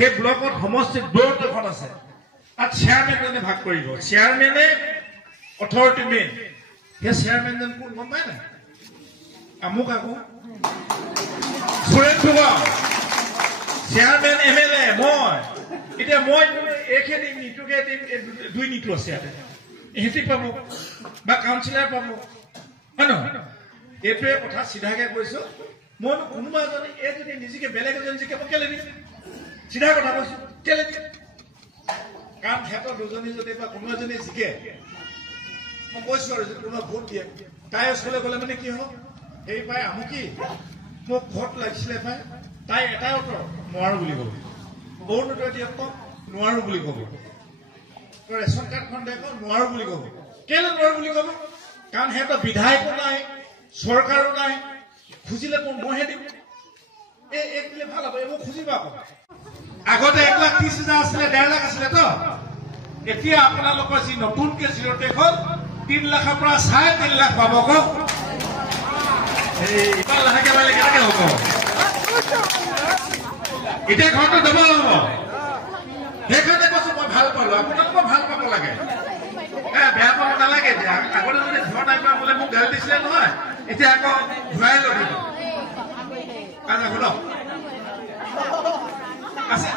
সেই ব্লকত সমষ্টিত বোৰ্ড এখন আছে তাত চেয়াৰমেনে ভাগ কৰিব চেয়াৰমেনে অথৰিটি মেইন সেই চেয়াৰমেনজন কোন গম পায় না আমুক আকৌ সুৰেশ গগৈ চেয়াৰমেন এমএলএ মই এতিয়া মই এইখিনি নিটুকে দিম দুই নিটু আছে ইয়াতে এহেঁতি পাব বা কাউন্সিলাৰ পাব হয় নহয় এইটোৱে কথা চিধাকে কৈছো মই কোনোবা এজনে এই যদি নিজকে বেলেগ এজন জিকাব কেলে দিম চিধা কথা কৈছো কেলে দিম কাৰণ সিহঁতৰ দুজনী যদি বা কোনো এজনী জিকে মই কৈছো আৰু যদি কোনোবা ভোট দিয়ে তাই ওচৰলৈ গ'লে মানে কি হ'ব সেই পাই আমুকি মোক ভোট লাগিছিলে পাই তাই এটাই উত্তৰ নোৱাৰো বুলি ক'ব অৰুণোদয় দিয়ক নোৱাৰো বুলি ক'ব ৰেচন কাৰ্ডখন দেখো নোৱাৰো বুলি ক'ব কেলে নোৱাৰো বুলি ক'ব কাৰণ সিহঁতৰ বিধায়কো নাই চৰকাৰো নাই খুজিলে মইহে দিম এই দিলে ভাল হ'ব এইবোৰ খুজিবা আকৌ আগতে 1,30,000 আছিলে 1.5 লাখ আছিলে তো এতিয়া আপোনালোকৰ যি নতুনকে জিৰ' টেক হ'ল 3 লাখৰ পৰা 3.5 লাখ পাব কওক ইমান লাহেকে পালে কেনেকে হ'ব এতিয়া ঘৰটো ডবল হ'ব সেইকাৰণে কৈছো মই ভাল পালো আপোনালোকৰ ভাল পাব লাগে বেয়া পাব নালাগে এতিয়া আগতে যদি ঘৰ নাই পোৱা বোলে মোক গালি দিছিলে নহয় এতিয়া আকৌ ঘূৰাই ল'ব শুনক আছে